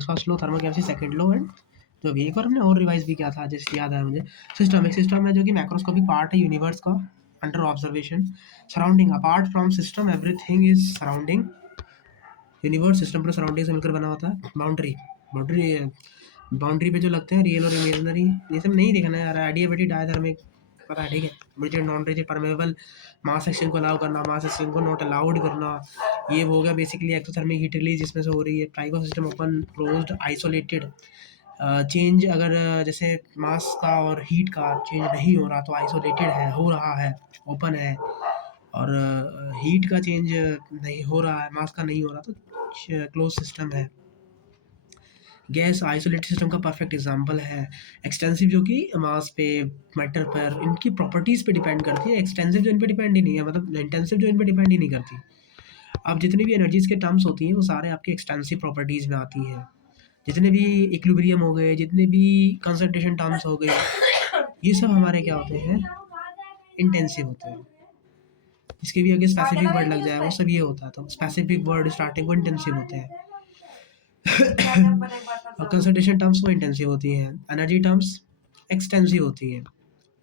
First low, thermochemistry second low, and जो भी एक बार हमने और रिवाइज भी किया था, जैसे याद आया मुझे, सिस्टम, एक सिस्टम है जो कि मैक्रोस्कोपिक पार्ट है यूनिवर्स का under observation, surrounding, apart from system everything is surrounding, universe system पर सराउंडिंग से मिलकर बना होता है, बाउंड्री, बाउंड्री बाउंड्री पे जो लगते हैं रियल और इमेजिनरी, ये सब नहीं देखना है यार, आइडिया डायथर्मिक पता है, ठीक है, रिजिड नॉन रिजिड परमेबल, मास एक्सचेंज को अलाउ करना, मास एक्सचेंज को नॉट अलाउड करना, ये हो गया बेसिकली एक्सोथर्मिक हीट रिलीज जिसमें से हो रही है, ट्राइगो system open closed isolated, change अगर जैसे मास का और हीट का चेंज नहीं हो रहा तो आइसोलेटेड है, हो रहा है ओपन है, और हीट का चेंज नहीं हो रहा है, मास का नहीं हो रहा तो क्लोज सिस्टम है। गैस आइसोलेटेड सिस्टम का परफेक्ट एग्जांपल है। एक्सटेंसिव जो कि मास पे, मैटर पर, इनकी प्रॉपर्टीज़ पे डिपेंड करती है, एक्सटेंसिव जो इन पे डिपेंड ही नहीं है, मतलब इंटेंसिव जो इन पे डिपेंड ही नहीं करती। अब जितनी भी एनर्जीज के टर्म्स होती हैं वो सारे आपके एक्सटेंसिव प्रॉपर्टीज़ में आती हैं, जितने भी इक्विलिब्रियम हो गए, जितने भी कंसंट्रेशन टर्म्स हो गए, ये सब हमारे क्या होते हैं, इंटेंसिव होते हैं। इसके भी आगे स्पेसिफिक वर्ड लग जाए वो सब ये होता है, तो स्पेसिफिक वर्ड स्टार्टिंग को इंटेंसिव होते हैं। और कंसंट्रेशन टर्म्स वो इंटेंसिव होती हैं, एनर्जी टर्म्स एक्सटेंसिव होती हैं,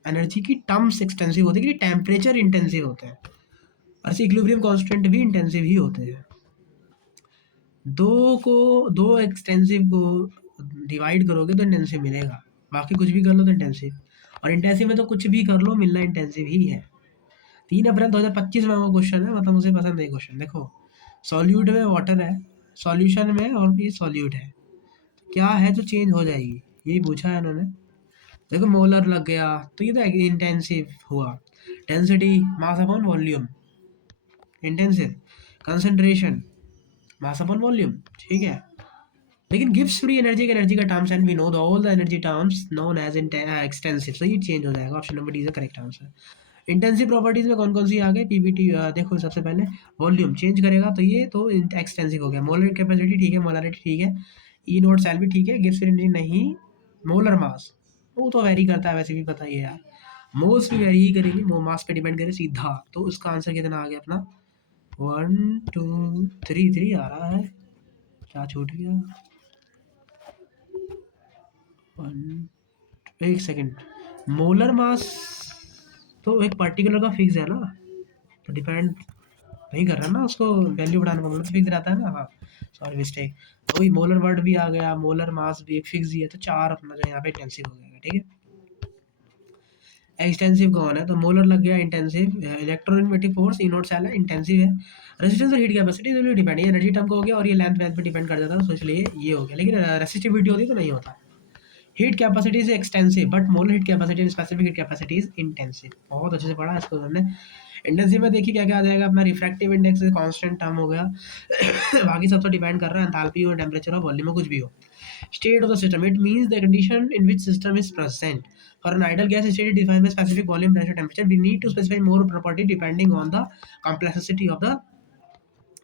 एनर्जी की टर्म्स एक्सटेंसिव होती है कि टेम्परेचर इंटेंसिव होता है, और ऐसे इक्विलिब्रियम कांस्टेंट भी इंटेंसिव ही होते हैं। दो एक्सटेंसिव को डिवाइड करोगे तो इंटेंसिव मिलेगा, बाकी कुछ भी कर लो तो इंटेंसिव, और इंटेंसिव में तो कुछ भी कर लो मिलना इंटेंसिव ही है। 3 अप्रैल 2025 में वो क्वेश्चन है, मतलब मुझे पसंद है क्वेश्चन। देखो, सॉल्यूट में वाटर है, सॉल्यूशन में और भी सॉल्यूट है, क्या है जो चेंज हो जाएगी, यही पूछा है इन्होंने। देखो मोलर लग गया तो ये तो इंटेंसिव हुआ, density mass upon volume intensive, concentration mass upon volume, ठीक है। लेकिन गिव्स फ्री एनर्जी का terms and we know the all the energy terms known as extensive, so ये चेंज हो जाएगा, option number D is the correct answer. Intensive properties में कौन कौन सी आ गई, पीवीटी, देखो सबसे पहले वॉल्यूम चेंज करेगा तो ये तो एक्सटेंसिव हो गया, मोलर कैपेसिटी ठीक है, मोलरिटी ठीक है, ई नोट सेल भी ठीक है, गिव्स फ्री एनर्जी नहीं, मोलर मास वो तो वेरी करता है, वैसे भी पता ही है यार, मोल्स भी वेरी ही करेंगे, मास पे डिपेंड करे सीधा, तो उसका आंसर कितना आ गया अपना 1 2 3 3 आ रहा है, क्या छूट गया, एक सेकेंड, मोलर मास तो एक पर्टिकुलर का फिक्स है ना, तो डिपेंड नहीं कर रहा ना, उसको वैल्यू बढ़ाना पड़ेगा तो फिक्स रहता है ना, हाँ सॉरी मिस्टेक, तो वही मोलर वर्ड भी आ गया, मोलर मास भी एक फिक्स ही है, तो 4 अपना जो यहाँ पे इंटेंसिव हो जाएगा, ठीक है। एक्सटेंसिव कौन है, तो मोलर लग गया इंटेंसिव, इलेक्ट्रोनेगेटिव फोर्स ई नोट सेल है इंटेंसिव है, रेजिस्टेंस और हीट कैपेसिटी दोनों डिपेंड है, एनर्जी टर्म का हो गया और ये लेंथ पे डिपेंड कर जाता है, तो इसलिए ये हो गया, लेकिन रेसिस्टिविटी होती तो नहीं होता। Heat capacity is extensive but molar heat capacity and specific heat capacity is intensive, बहुत अच्छे से पढ़ा इसको हमने। इंटेंसिव में देखिए क्या क्या आ जाएगा अपना, रिफ्रैक्टिव इंडेक्स कांस्टेंट टर्म हो गया बाकी सब तो डिपेंड कर रहा है, एंथैल्पी और टेम्परेचर और वॉल्यूम में कुछ भी हो। State of the system, it means the condition in which system is present. For an ideal gas state defined by specific volume, pressure, temperature, we need to specify more property depending on the complexity of the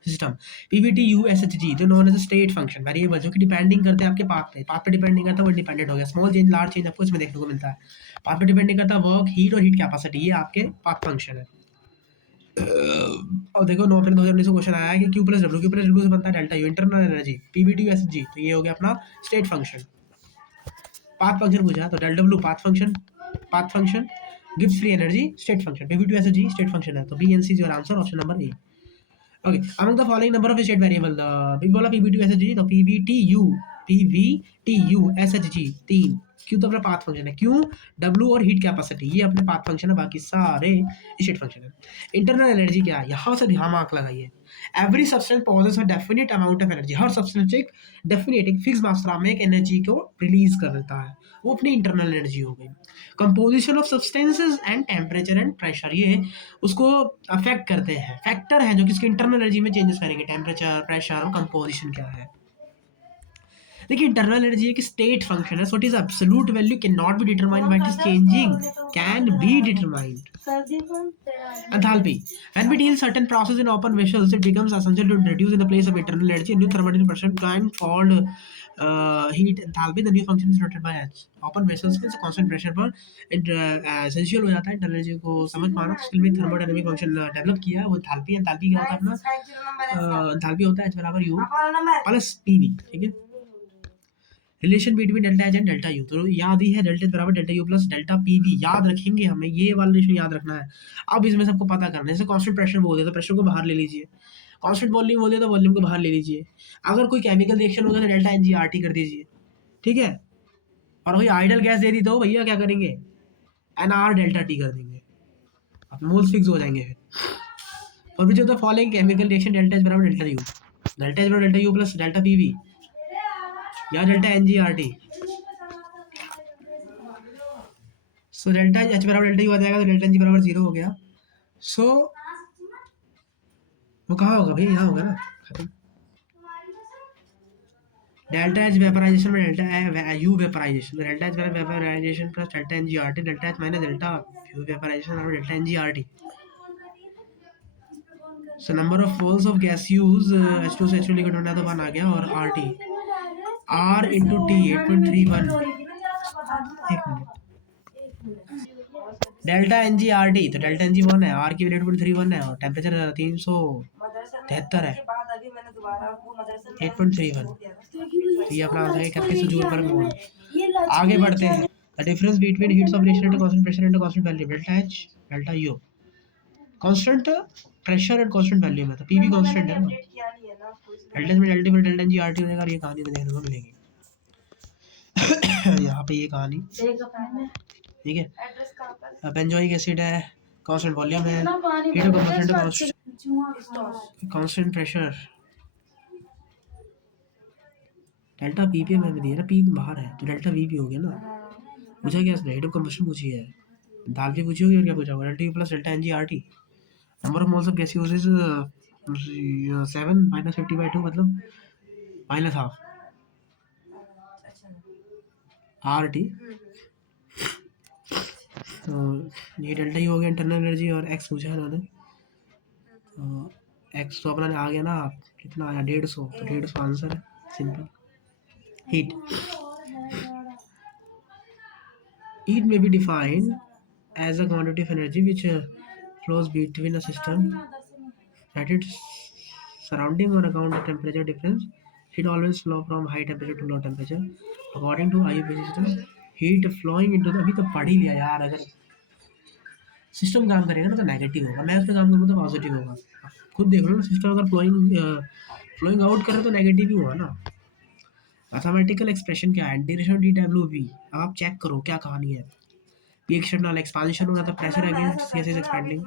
system. PVT U S H G जो known as state function variable जो कि depending करते हैं आपके path पे depend नहीं करता, वो डिपेंडेंट हो गया, स्मॉल चेंज लार्ज चेंज आपको इसमें देखने को मिलता है, पाथ पे डिपेंड नहीं करता, वर्क हीट और हीट कैपेसिटी ये आपके पाथ फंक्शन है। और देखो 9 अप्रैल 2019 क्वेश्चन आया है कि क्यू प्लस डब्ल्यू से बनता है delta U, internal energy Pvt U S H जी, तो ये हो गया अपना स्टेट फंक्शन, पाथ फंक्शन पूछा है तो del W path function gives free energy state function, PV to S G state function है, तो B N C is your answer, option number A. Okay, among the following number of state variable, the बोला PV to S G, तो PV T U S H G 3, Q तो अपना path function है, Q W और heat capacity ये अपने path function है, बाकी सारे स्टेट फंक्शन है। इंटरनल एनर्जी क्या है, यहाँ से ध्यान आंक लगाइए, every substance possess a definite amount of energy, हर सब्सटेंस एक डेफिनेट एक फिक्स मात्रा में एक एनर्जी को रिलीज कर देता है, वो अपनी इंटरनल एनर्जी हो गई। Composition of substances and temperature and pressure ये उसको अफेक्ट करते हैं, फैक्टर हैं जो किसकी इंटरनल एनर्जी में चेंजेस करेंगे, टेम्परेचर प्रेशर और कंपोजिशन क्या है। देखिए इंटरनल एनर्जी एक स्टेट फंक्शन है, so it is absolute value can not be determined by it is changing, can be determined. Enthalpy. When we deal certain process in open vessels, it becomes essential to introduce in the place of internal energy a new thermodynamic process called heat enthalpy. The new function is noted by H. Open vessels के constant pressure पर essential हो जाता है internal energy को समझ पाना, तो इसके लिए thermodynamic function डेवलप किया है, वो enthalpy क्या होता है अपना, enthalpy होता है H बराबर U प्लस PV, ठीक है। Relation between delta H and delta U, तो याद ही है डेल्टा एच बराबर delta U plus delta P we, याद रखेंगे हमें, ये वाला रिलेशन याद रखना है। अब इसमें सबको पता करना है, जैसे कांस्टेंट प्रेशर बोल दिया तो प्रेशर को बाहर ले लीजिए, कांस्टेंट वॉल्यूम बोल दिया तो वॉल्यूम को बाहर ले लीजिए, अगर कोई केमिकल रिएक्शन होगा तो delta N G R T कर दीजिए, ठीक है। और कोई आइडल गैस दे दी तो भैया क्या करेंगे, एन आर डेल्टा टी कर देंगे, अपने मोल्स फिक्स हो जाएंगे फिर। और जो the following chemical reaction delta H बराबर डेल्टा यू, डेल्टा एच बराबर delta U plus delta P V या delta N G R T. So delta H बराबर डेल्टा यू आ जाएगा तो डेल्टा एन जी बराबर 0 हो गया। सो वो कहाँ होगा भैया, यहाँ होगा ना, खत्म। डेल्टा एच वेपराइजेशन में delta U vaporization, delta H vaporization plus delta N G R T, delta H minus delta U vaporization और delta N G R T. So number of moles of gas use H2 से H2 liquid होना तो 1 आ गया, और R T R into T 8.31, एक minute, delta N G R T, तो delta N G 1 है, आर की वैल्यू 8.31 है, और टेम्परेचर 373 है, 8.31, तो ये अपना आ जाएगा 31 जूल पर मोल। आगे बढ़ते हैं, the difference between heats of reaction and constant pressure and constant volume, delta H delta U, constant pressure and constant volume है, तो पी भी कांस्टेंट है ना, डेल्टा में डेल्टा पर delta N G R T होगा, ये कहानी में देखने को मिलेगी। यहाँ पे ये कहानी, ठीक है। बेंजोइक एसिड है, कांस्टेंट वॉल्यूम है, heat of combustion constant pressure, delta P पे में दिया ना, पी बाहर है तो डेल्टा वी भी हो गया ना। पूछा क्या इसने, हीट ऑफ कंबशन पूछी है, दाल भी पूछी होगी और क्या पूछा होगा, delta U plus delta N G R T. Number of moles of gaseous 7 minus 50/2 मतलब माइनस हाफ आर टी। तो ये डेल्टा यू हो गया इंटरनल एनर्जी, और एक्स पूछा है इन्होंने, तो एक्स तो अपना आ गया ना, कितना आया 150, तो 150 आंसर है, simple. Heat heat may be defined as a quantity of energy which flows between a system that its surrounding on account of temperature difference. Heat always flow from high temperature to low temperature according to IUPAC system. Heat flowing into the, अभी तो पढ़ ही लिया यार, अगर system काम करेगा ना तो नेगेटिव होगा, मैं उस पर काम करूँगा तो पॉजिटिव होगा। खुद देख लो ना, सिस्टम अगर फ्लोइंग आउट करे तो नेगेटिव ही हुआ ना। मैथमेटिकल एक्सप्रेशन क्या है, इंटीग्रेशन डी डब्ल्यू वी, आप चेक करो क्या कहानी है। P external expansion होगा तो pressure against gas is expanding,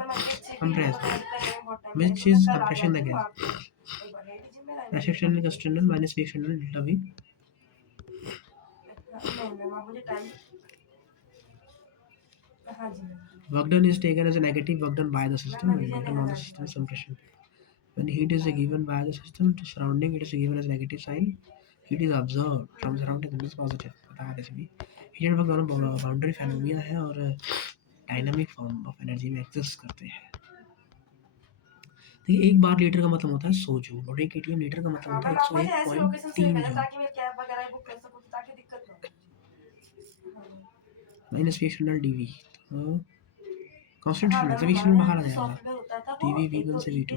compress, which is compressing the gas. Pressure external external minus P external delta V. Work done is taken as a negative work done by the system, and work done on the system is compression. When heat is given by the system to surrounding, it is given as negative sign. Heat is absorbed from surrounding, it is positive. पता है recipe. Heat and work दोनों boundary phenomena है और dynamic form of energy में exist करते हैं। देखिए, एक बार लीटर का मतलब होता है 100 जूल, और एक एटीएम लीटर का मतलब होता है 101.3 joule. Minus V external DV, तो कांस्टेंट से वी एक्सटर्नल बाहर आ जाएगा, डीवी वी1 से V two,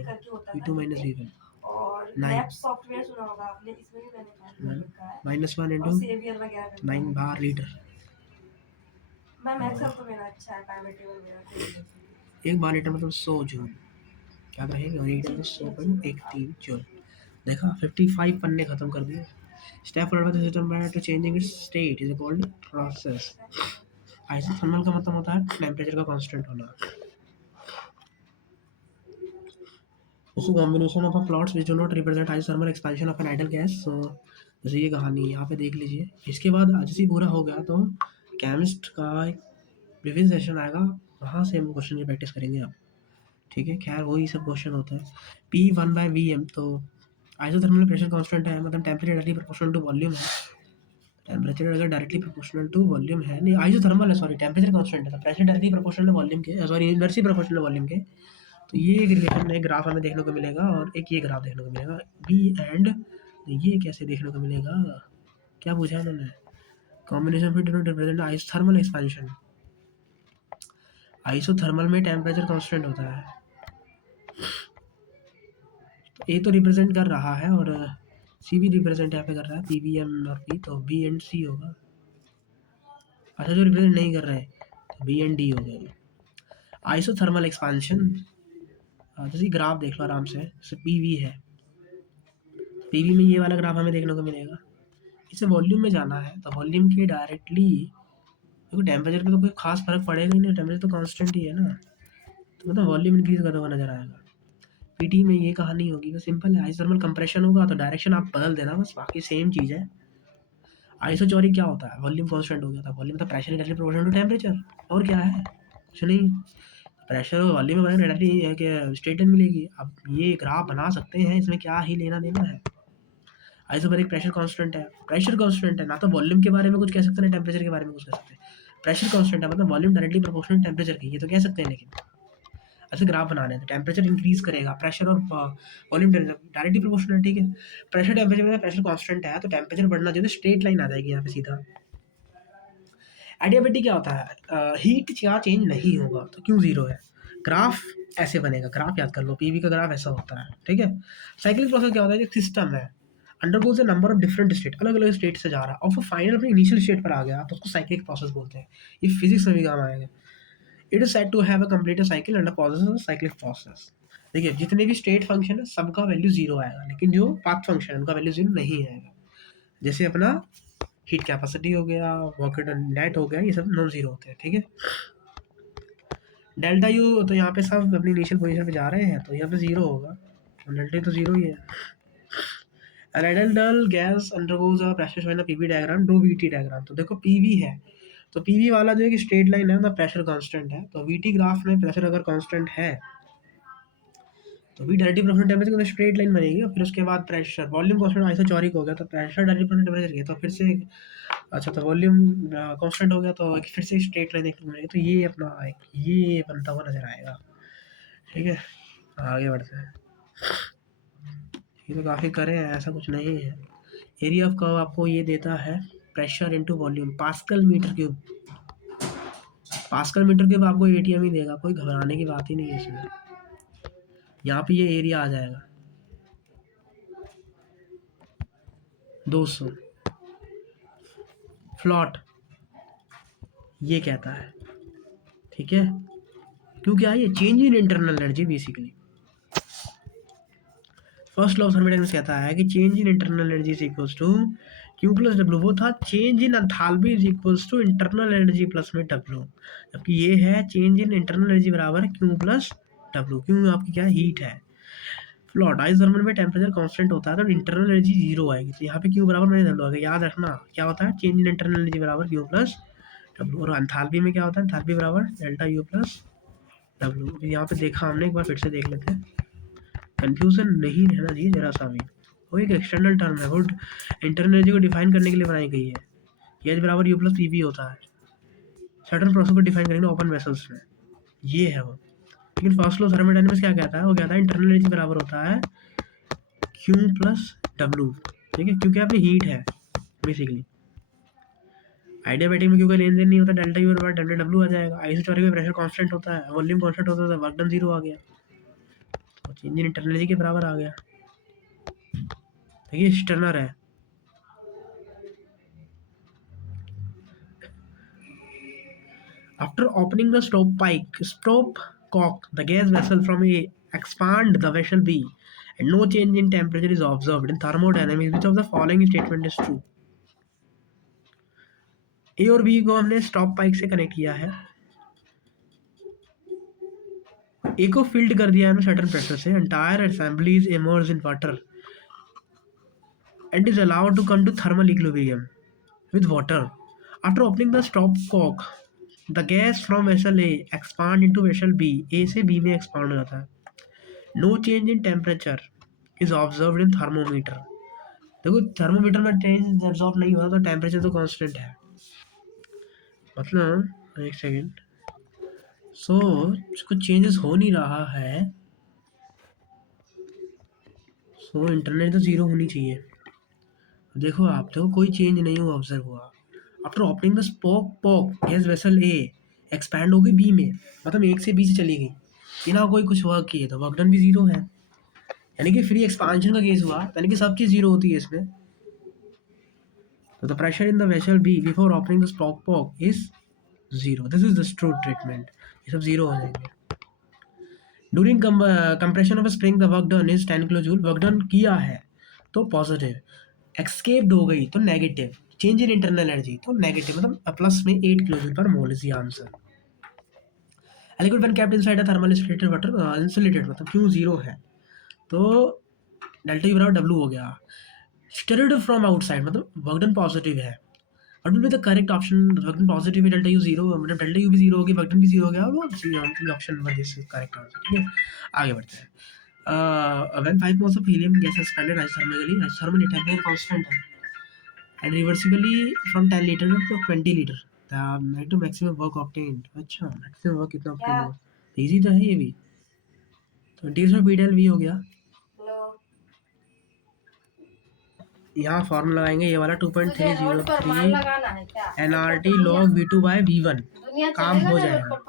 V two minus V one 9 software सुना होगा आपने, इसमें भी मैंने -1 इनटू 9 बार लीटर। मैं मैक्स तो मेरा अच्छा है, टाइम टेबल मेरा एक बार लीटर मतलब 100 जूल, क्या रहेगा, और लीटर में 100.13 जूल। देखा, 55 पन्ने खत्म कर दिए। Step forward by the system to changing its state is called process. Isothermal का मतलब होता है टेम्परेचर का कांस्टेंट होना। This is a combination of plots which do not represent isothermal expansion of an ideal gas. So जैसे ये कहानी यहाँ पे देख लीजिए। इसके बाद जैसे पूरा हो गया तो केमिस्ट का एक प्रीवियस सेशन आएगा, वहाँ से हम क्वेश्चन की प्रैक्टिस करेंगे आप, ठीक है। खैर वही सब क्वेश्चन होता है। P1/Vm, तो आइसोथर्मल प्रेशर कांस्टेंट है, मतलब temperature directly proportional to volume है। टेम्परेचर अगर डायरेक्टली प्रोपोर्शनल टू वॉल्यूम है, नहीं आइसोथर्मल है, सॉरी, टेम्परेचर कांस्टेंट है, तो प्रेशर डायरेक्टली प्रोपोर्शनल वॉल्यूम के, सॉरी इनवर्सली प्रोपोर्शनल वॉल्यूम के। तो ये एक रिलेशन एक ग्राफ हमें देखने को मिलेगा, और एक ये ग्राफ देखने को मिलेगा बी एंड, ये कैसे देखने को मिलेगा, क्या पूछा है उन्होंने, combination fit not represent isothermal expansion. Isothermal में टेम्परेचर कांस्टेंट होता है, तो ये तो रिप्रेजेंट कर रहा है, और सी भी रिप्रेजेंट यहाँ पे कर रहा है, पी वी एम और पी, तो बी एंड सी होगा। अच्छा, जो रिप्रेजेंट नहीं कर रहा है तो बी एंड डी हो गया। आइसोथर्मल एक्सपांशन, जैसे ग्राफ देख लो आराम से, जैसे पी वी है, पी वी में ये वाला ग्राफ हमें देखने को मिलेगा। इसे वॉल्यूम में जाना है तो वॉल्यूम के डायरेक्टली, देखो टेम्परेचर पे तो कोई खास फर्क पड़ेगा ही नहीं, टेम्परेचर तो कांस्टेंट ही है ना, तो मतलब वॉल्यूम इंक्रीज करता हुआ नजर आएगा। पीटी में ये कहानी होगी, बस सिंपल है, आइसोथर्मल कंप्रेशन होगा तो डायरेक्शन आप बदल देना, बस बाकी सेम चीज़ है। आइसोचोरिक क्या होता है, वॉल्यूम कांस्टेंट हो गया था, वॉल्यूम तो pressure directly proportional to temperature, और क्या है, कुछ नहीं। प्रेशर और वॉल्यूम में डायरेक्टली स्ट्रेट लाइन मिलेगी। अब ये ग्राफ बना सकते हैं, इसमें क्या ही लेना देना है। आइसोबैरिक प्रेशर कांस्टेंट है, प्रेशर कांस्टेंट है, ना तो वॉल्यूम के बारे में कुछ कह सकते हैं ना टेम्परेचर के बारे में कुछ कह सकते हैं। प्रेशर कांस्टेंट है मतलब वॉल्यूम डायरेक्टली प्रोपोर्शनल टेम्परेचर की, ये तो कह सकते हैं। लेकिन ऐसे ग्राफ बनाने हैं तो टेम्परेचर इंक्रीज करेगा, प्रेशर और वॉल्यूम डायरेक्टली प्रोपोर्शनल है, ठीक है। प्रेशर टेम्परेचर में प्रेशर कांस्टेंट है तो टेम्परेचर बढ़ना जो है स्ट्रेट लाइन आ जाएगी यहाँ पे सीधा। एडियाबेटिक क्या होता है, हीट का चेंज नहीं होगा तो क्यों जीरो है। ग्राफ ऐसे बनेगा, ग्राफ याद कर लो, पीवी का ग्राफ ऐसा होता है, ठीक है। साइक्लिक प्रोसेस क्या होता है, एक सिस्टम है, undergoes A number of different state, अलग अलग स्टेट से जा रहा है और फिर फाइनल अपने इनिशियल स्टेट पर आ गया तो उसको साइक्लिक प्रोसेस बोलते हैं। ये फिजिक्स में भी काम आएगा। It is said to have a complete cycle under process cyclic process. देखिए जितने भी स्टेट फंक्शन है सबका वैल्यू जीरो आएगा, लेकिन जो पाथ फंक्शन है उनका वैल्यू जीरो नहीं आएगा। जैसे अपना हीट कैपेसिटी हो गया, वर्क नेट हो गया, ये सब नॉन जीरो होते हैं, ठीक है। डेल्टा यू तो यहाँ पे सब अपनी इनिशियल पोजीशन पे जा रहे हैं तो यहाँ पे जीरो होगा, डेल्टा तो जीरो ही है। An ideal gas undergoes a pressure shown in the PV diagram, dou VT diagram। तो देखो PV है तो PV वाला जो है कि स्ट्रेट लाइन है ना, प्रेशर कांस्टेंट है, तो VT ग्राफ में प्रेशर अगर कांस्टेंट है तो V डायरेक्टली प्रोपोर्शनल टेम्परेचर की स्ट्रेट लाइन बनेगी। और फिर उसके बाद प्रेशर, वॉल्यूम कांस्टेंट आइसोचोरिक हो गया तो प्रेशर डायरेक्टली प्रोपोर्शनल टेम्परेचर की, तो फिर से अच्छा तो वॉल्यूम कांस्टेंट हो गया तो एक फिर से स्ट्रेट लाइन देखने को मिलेगी। तो ये अपना ये बनता हुआ नजर आएगा, ठीक है। आगे बढ़ते हैं, ये तो काफ़ी करे हैं, ऐसा कुछ नहीं है। एरिया ऑफ कर्व आपको ये देता है pressure into volume, pascal metre cube, pascal metre cube आपको एटीएम ही देगा, कोई घबराने की बात ही नहीं है इसमें। यहाँ पे ये एरिया आ जाएगा 200 फ्लॉट, ये कहता है, ठीक है। क्योंकि ये change in internal energy basically, first law of thermodynamics कहता है कि change in internal energy is equals to Q plus W. वो था change in enthalpy is equals to internal energy plus में डब्ल्यू, जबकि ये है चेंज इन इंटरनल एनर्जी बराबर क्यू प्लस डब्ल्यू। क्यों आपकी क्या हीट है, फ्लॉट आइसोथर्मल में टेम्परेचर कांस्टेंट होता है तो इंटरनल एनर्जी जीरो आएगी, तो यहाँ पे क्यू बराबर मैंने डब्ल्यू आएगा। याद रखना क्या होता है, चेंज इन इंटरनल एनर्जी बराबर क्यू प्लस डब्ल्यू। और एंथैल्पी में क्या होता है, एंथैल्पी बराबर डेल्टा यू प्लस डब्ल्यू। यहाँ पे देखा हमने, एक बार फिर से देख लेते हैं, कंफ्यूजन नहीं रहना चाहिए जरा सा भी। वो एक एक्सटर्नल टर्म है, वो इंटरनल एनर्जी को डिफाइन करने के लिए बनाई गई है। एच बराबर यू प्लस पी वी होता है सर्टन प्रोसेस को डिफाइन करेंगे ओपन वेसल्स में, ये है वो। लेकिन फर्स्ट लॉ थर्मोडायनामिक्स क्या कहता है, वो कहता है इंटरनल एनर्जी बराबर होता है क्यू प्लस डब्ल्यू, ठीक है, क्योंकि आपकी हीट है बेसिकली। आइडियाबैटिक में क्योंकि लेन देन नहीं होता, डेल्टा यू बराबर डेल्टा डब्ल्यू आ जाएगा। आइसोचोरिक में प्रेशर कांस्टेंट होता है, वॉल्यूम कांस्टेंट होता है, वर्क डन जीरो आ गया, तो चेंज इन इंटरनल एनर्जी के बराबर आ गया। देखिए स्टर्नर है, after opening the stopcock, the gas vessel from A expand the vessel B, and no change in temperature is observed in thermodynamics. Which of the following statement is true? ए और B को हमने stop pipe से connect किया है, ए को field कर दिया है हमने सर्टेन प्रेशर से, entire assembly is emerged in water and is allowed to come to thermal equilibrium with water. After opening the stopcock, the gas from vessel A expand into vessel B, A से B में expand हो जाता है। No change in temperature is observed in thermometer। देखो thermometer में change absorb नहीं होता तो टेम्परेचर तो कांस्टेंट है, मतलब एक सेकेंड, सो कुछ चेंजेस हो नहीं रहा है, सो इंटरनेट तो जीरो होनी चाहिए। देखो आप देखो कोई चेंज नहीं हुआ, ऑब्जर्व हुआ। After opening the spoke gas vessel A expand हो गई बी में, मतलब एक से बी से चली गई बिना कोई कुछ वर्क किए, तो वर्क डन भी जीरो है। यानी कि फ्री एक्सपांशन का केस हुआ, यानी कि सब चीज़ जीरो होती है इसमें। तो the pressure in the vessel B before opening the stopcock is zero. This is the true treatment. ये सब जीरो हो जाएंगे। During compression of spring the work done is 10 kilo joule. Work done किया है तो positive, escaped हो गई तो negative, change in internal energy तो नेगेटिव, मतलब प्लस में 8 kilo joule per mole is the answer. Liquid when kept inside a thermal insulated water, insulated मतलब क्यों जीरो है, तो डेल्टा यू बराबर डब्ल्यू हो गया। स्टेरिड फ्रॉम आउटसाइड मतलब वर्क डन पॉजिटिव है, what will be the correct option? Work done positive है, डेल्टा यू जीरो, मतलब डेल्टा यू भी जीरो हो गया, वर्क डन भी जीरो हो गया, और option number this is correct answer. ठीक है, आगे बढ़ते हैं। When 5 moles of helium gas is expanded isothermally, isothermal temperature constant है and reversibly from 10 liter to 20 liter, the maximum work obtained। अच्छा, maximum work कितना obtained हुआ, इजी तो है ये भी। तो 150 BDL भी हो गया। यहाँ फॉर्मूला लगाएंगे ये वाला 2.303 NRT log V2 by V1, काम हो जाएगा।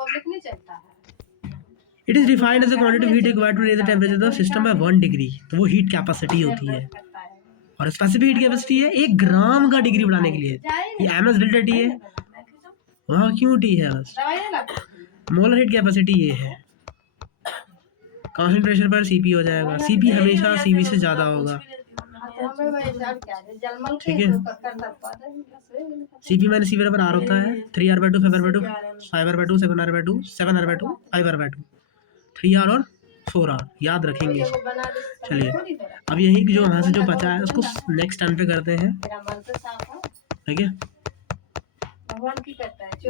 It is defined as a quantity of heat required to raise the temperature of the system by 1 degree. तो वो हीट कैपेसिटी होती है, और स्पेसिफिक हीट कैपेसिटी है 1 ग्राम का डिग्री बढ़ाने के लिए। ये एमएस डेल्टा टी है, वहाँ क्यों टी है बस। मोलर हीट कैपेसिटी ये है। कांस्टेंट प्रेशर पर सीपी हो जाएगा, सीपी हमेशा सीवी से ज़्यादा होगा। ठीक है, सीपी माइनस सी बराबर आर होता है 3R/2 5R/2 5R/2 7R/2 7R/2 5R/2 3R और 4R, याद रखेंगे। चलिए अब यही जो वहाँ से जो बचा है उसको नेक्स्ट टर्न पे करते हैं। ठीक है,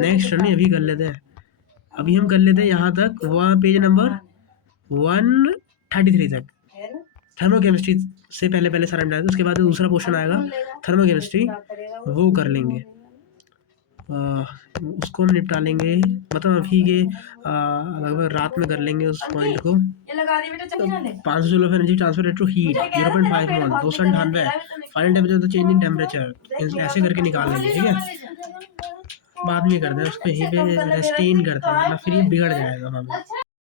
नेक्स्ट टर्न अभी कर लेते हैं। अभी हम कर लेते हैं यहाँ तक, वहाँ पेज नंबर 133 तक। थर्मोकेमिस्ट्री से पहले पहले सारा निपटा, उसके बाद दूसरा क्वेश्चन आएगा थर्मोकेमिस्ट्री, वो कर लेंगे। उसको हम निपटा लेंगे, मतलब अभी के लगभग रात में कर लेंगे उस पॉइंट को। 500 joule of energy transfer to heat 0.5 mole 298 final temperature तो चेंज इन टेम्परेचर, ऐसे करके निकाल लेंगे। ठीक है, बाद में करते हैं उसको, यहीं पे रेस्टेन करते हैं, वरना फिर ये बिगड़ जाएगा हमें।